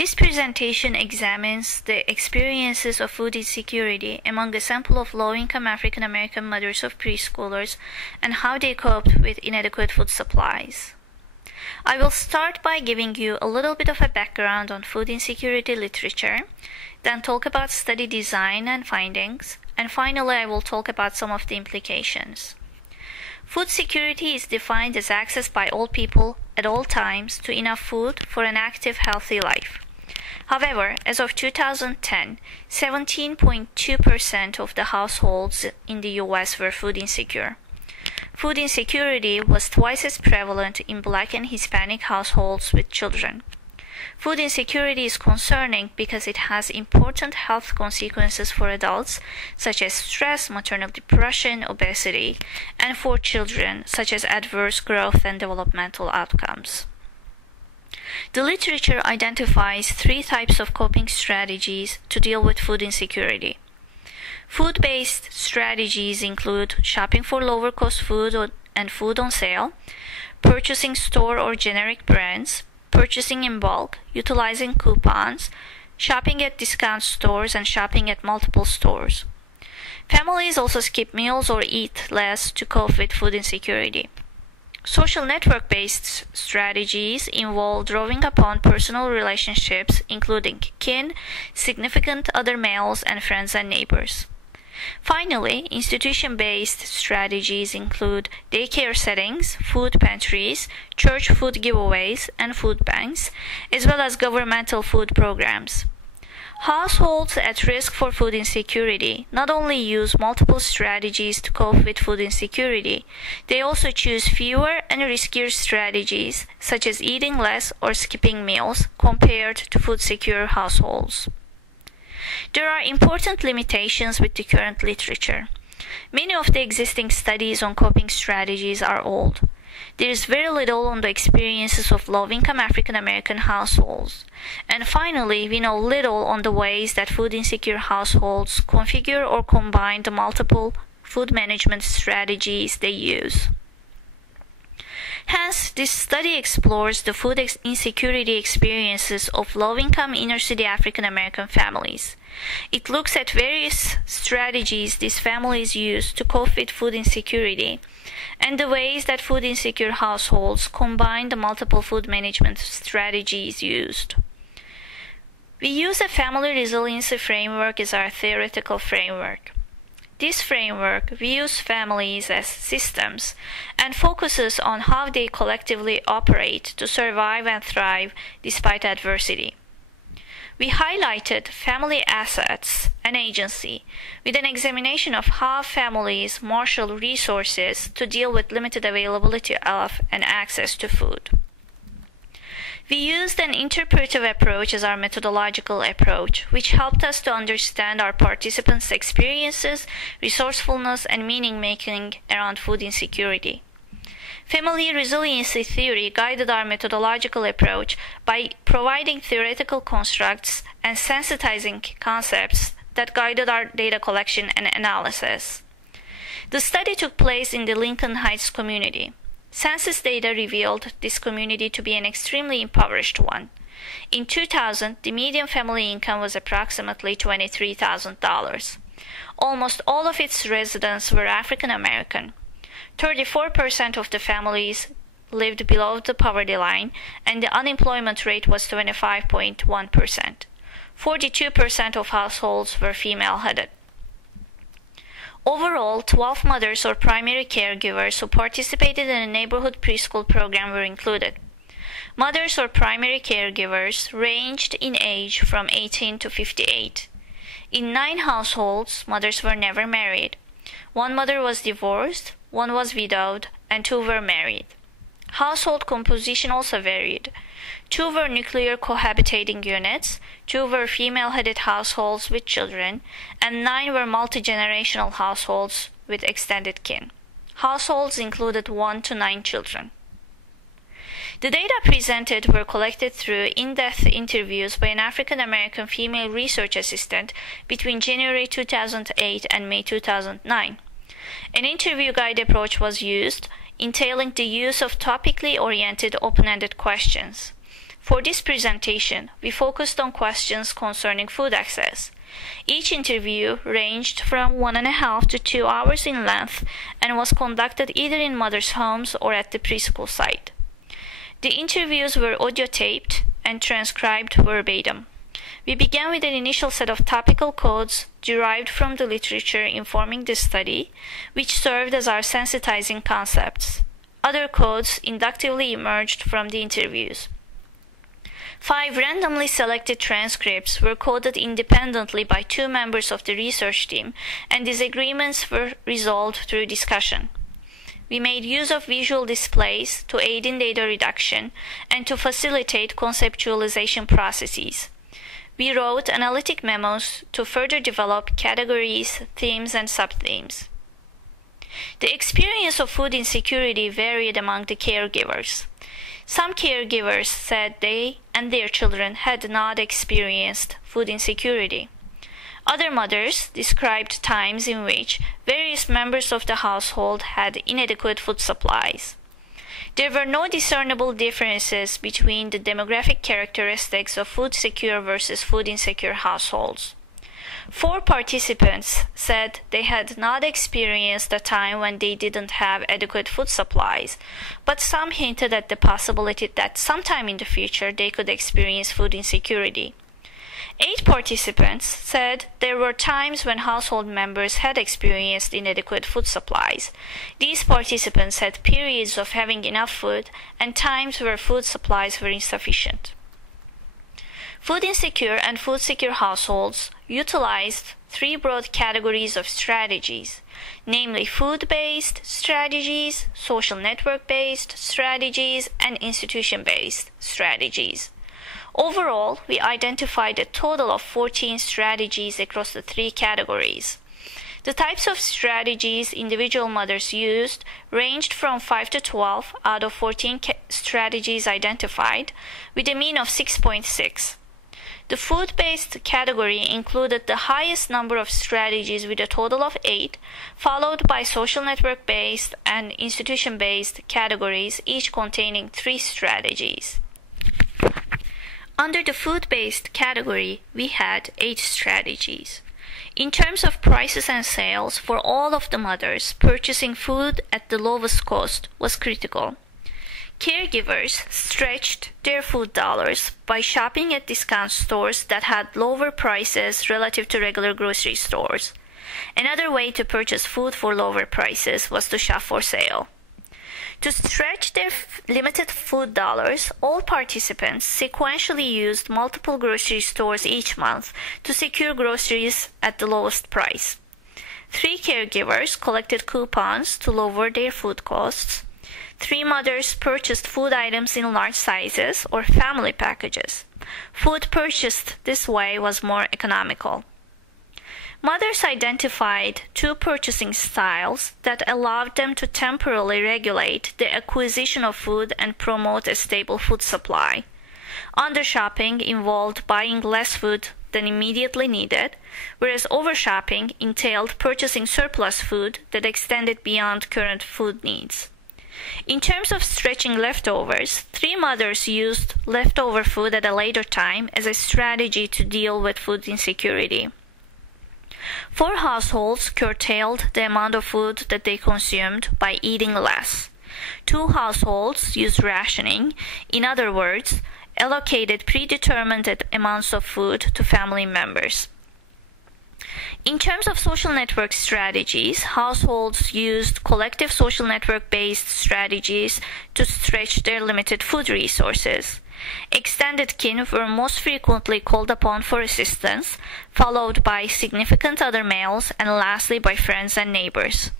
This presentation examines the experiences of food insecurity among a sample of low-income African American mothers of preschoolers and how they coped with inadequate food supplies. I will start by giving you a little bit of a background on food insecurity literature, then talk about study design and findings, and finally I will talk about some of the implications. Food security is defined as access by all people at all times to enough food for an active, healthy life. However, as of 2010, 17.2% of the households in the US were food insecure. Food insecurity was twice as prevalent in Black and Hispanic households with children. Food insecurity is concerning because it has important health consequences for adults, such as stress, maternal depression, obesity, and for children, such as adverse growth and developmental outcomes. The literature identifies 3 types of coping strategies to deal with food insecurity. Food-based strategies include shopping for lower-cost food and food on sale, purchasing store or generic brands, purchasing in bulk, utilizing coupons, shopping at discount stores, and shopping at multiple stores. Families also skip meals or eat less to cope with food insecurity. Social network-based strategies involve drawing upon personal relationships, including kin, significant other males, and friends and neighbors. Finally, institution-based strategies include daycare settings, food pantries, church food giveaways, and food banks, as well as governmental food programs. Households at risk for food insecurity not only use multiple strategies to cope with food insecurity, they also choose fewer and riskier strategies, such as eating less or skipping meals, compared to food-secure households. There are important limitations with the current literature. Many of the existing studies on coping strategies are old. There is very little on the experiences of low-income African American households. And finally, we know little on the ways that food insecure households configure or combine the multiple food management strategies they use. Hence, this study explores the food insecurity experiences of low-income inner-city African American families. It looks at various strategies these families use to cope with food insecurity and the ways that food insecure households combine the multiple food management strategies used. We use a family resiliency framework as our theoretical framework. This framework views families as systems and focuses on how they collectively operate to survive and thrive despite adversity. We highlighted family assets and agency with an examination of how families marshal resources to deal with limited availability of and access to food. We used an interpretive approach as our methodological approach, which helped us to understand our participants' experiences, resourcefulness, and meaning-making around food insecurity. Family resiliency theory guided our methodological approach by providing theoretical constructs and sensitizing concepts that guided our data collection and analysis. The study took place in the Lincoln Heights community. Census data revealed this community to be an extremely impoverished one. In 2000, the median family income was approximately $23,000. Almost all of its residents were African American. 34% of the families lived below the poverty line, and the unemployment rate was 25.1%. 42% of households were female-headed. Overall, 12 mothers or primary caregivers who participated in a neighborhood preschool program were included. Mothers or primary caregivers ranged in age from 18 to 58. In 9 households, mothers were never married. 1 mother was divorced, 1 was widowed, and 2 were married. Household composition also varied. 2 were nuclear cohabitating units, 2 were female-headed households with children, and 9 were multi-generational households with extended kin. Households included 1 to 9 children. The data presented were collected through in-depth interviews by an African American female research assistant between January 2008 and May 2009. An interview guide approach was used, entailing the use of topically oriented open-ended questions. For this presentation, we focused on questions concerning food access. Each interview ranged from 1.5 to 2 hours in length and was conducted either in mothers' homes or at the preschool site. The interviews were audio taped and transcribed verbatim. We began with an initial set of topical codes derived from the literature informing the study, which served as our sensitizing concepts. Other codes inductively emerged from the interviews. 5 randomly selected transcripts were coded independently by 2 members of the research team, and disagreements were resolved through discussion. We made use of visual displays to aid in data reduction and to facilitate conceptualization processes. We wrote analytic memos to further develop categories, themes, and subthemes. The experience of food insecurity varied among the caregivers. Some caregivers said they and their children had not experienced food insecurity. Other mothers described times in which various members of the household had inadequate food supplies. There were no discernible differences between the demographic characteristics of food-secure versus food-insecure households. 4 participants said they had not experienced a time when they didn't have adequate food supplies, but some hinted at the possibility that sometime in the future they could experience food insecurity. 8 participants said there were times when household members had experienced inadequate food supplies. These participants had periods of having enough food and times where food supplies were insufficient. Food insecure and food secure households utilized 3 broad categories of strategies, namely food-based strategies, social network-based strategies, and institution-based strategies. Overall, we identified a total of 14 strategies across the 3 categories. The types of strategies individual mothers used ranged from 5 to 12 out of 14 strategies identified, with a mean of 6.6. The food-based category included the highest number of strategies with a total of 8, followed by social network-based and institution-based categories, each containing 3 strategies. Under the food-based category, we had 8 strategies. In terms of prices and sales, for all of the mothers, purchasing food at the lowest cost was critical. Caregivers stretched their food dollars by shopping at discount stores that had lower prices relative to regular grocery stores. Another way to purchase food for lower prices was to shop for sale. To stretch their limited food dollars, all participants sequentially used multiple grocery stores each month to secure groceries at the lowest price. 3 caregivers collected coupons to lower their food costs. 3 mothers purchased food items in large sizes or family packages. Food purchased this way was more economical. Mothers identified 2 purchasing styles that allowed them to temporarily regulate the acquisition of food and promote a stable food supply. Undershopping involved buying less food than immediately needed, whereas overshopping entailed purchasing surplus food that extended beyond current food needs. In terms of stretching leftovers, 3 mothers used leftover food at a later time as a strategy to deal with food insecurity. 4 households curtailed the amount of food that they consumed by eating less. 2 households used rationing, in other words, allocated predetermined amounts of food to family members. In terms of social network strategies, households used collective social network-based strategies to stretch their limited food resources. Extended kin were most frequently called upon for assistance, followed by significant other males, and lastly by friends and neighbors.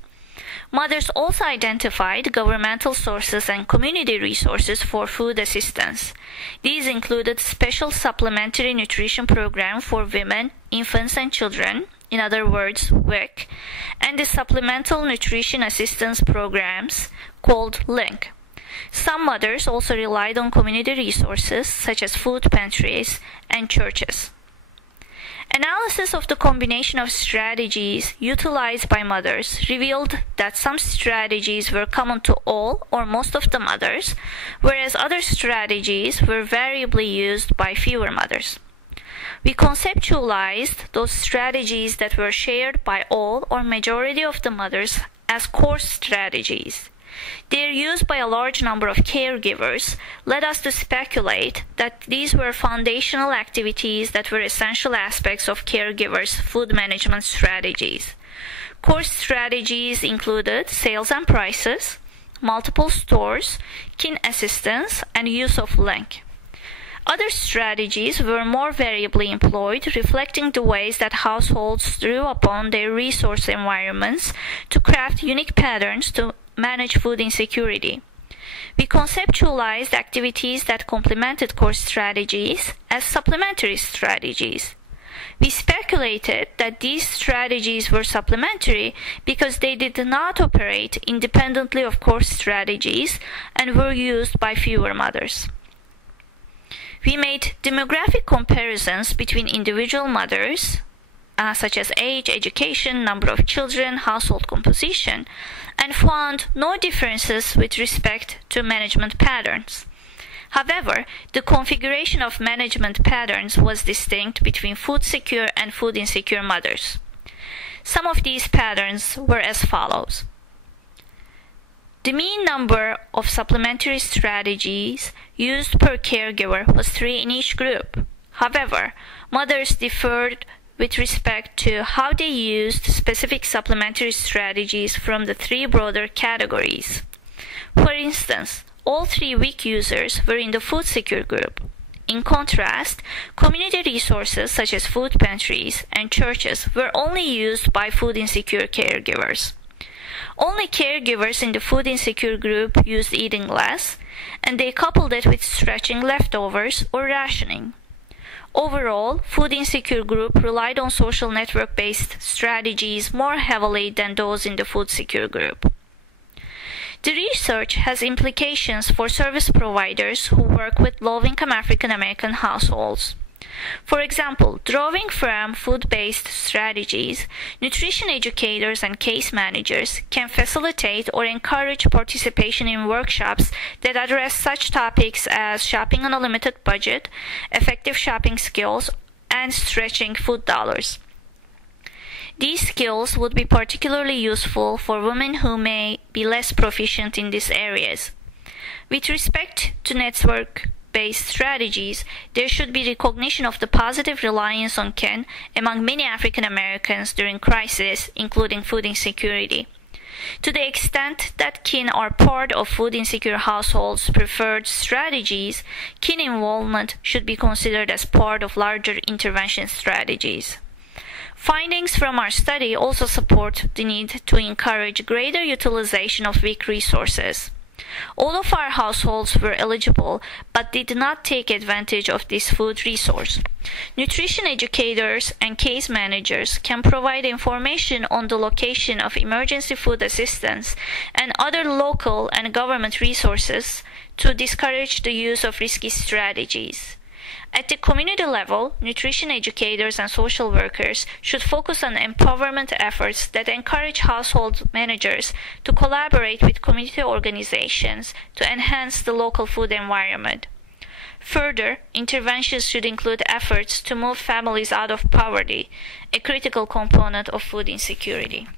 Mothers also identified governmental sources and community resources for food assistance. These included special supplementary nutrition program for women, infants, and children, in other words, WIC, and the supplemental nutrition assistance programs called LINK. Some mothers also relied on community resources such as food pantries and churches. Analysis of the combination of strategies utilized by mothers revealed that some strategies were common to all or most of the mothers, whereas other strategies were variably used by fewer mothers. We conceptualized those strategies that were shared by all or majority of the mothers as core strategies. Their use by a large number of caregivers led us to speculate that these were foundational activities that were essential aspects of caregivers' food management strategies. Core strategies included sales and prices, multiple stores, kin assistance, and use of link. Other strategies were more variably employed, reflecting the ways that households drew upon their resource environments to craft unique patterns to manage food insecurity. We conceptualized activities that complemented core strategies as supplementary strategies. We speculated that these strategies were supplementary because they did not operate independently of core strategies and were used by fewer mothers. We made demographic comparisons between individual mothers, such as age, education, number of children, household composition, and found no differences with respect to management patterns. However, the configuration of management patterns was distinct between food-secure and food-insecure mothers. Some of these patterns were as follows. The mean number of supplementary strategies used per caregiver was 3 in each group. However, mothers differed with respect to how they used specific supplementary strategies from the 3 broader categories. For instance, all 3 weak users were in the food-secure group. In contrast, community resources such as food pantries and churches were only used by food-insecure caregivers. Only caregivers in the food-insecure group used eating less, and they coupled it with stretching leftovers or rationing. Overall, food-insecure group relied on social network-based strategies more heavily than those in the food-secure group. The research has implications for service providers who work with low-income African American households. For example, drawing from food-based strategies, nutrition educators and case managers can facilitate or encourage participation in workshops that address such topics as shopping on a limited budget, effective shopping skills, and stretching food dollars. These skills would be particularly useful for women who may be less proficient in these areas. With respect to network-based strategies, there should be recognition of the positive reliance on kin among many African Americans during crisis, including food insecurity. To the extent that kin are part of food insecure households' preferred strategies, kin involvement should be considered as part of larger intervention strategies. Findings from our study also support the need to encourage greater utilization of weak resources. All of our households were eligible but did not take advantage of this food resource. Nutrition educators and case managers can provide information on the location of emergency food assistance and other local and government resources to discourage the use of risky strategies. At the community level, nutrition educators and social workers should focus on empowerment efforts that encourage household managers to collaborate with community organizations to enhance the local food environment. Further, interventions should include efforts to move families out of poverty, a critical component of food insecurity.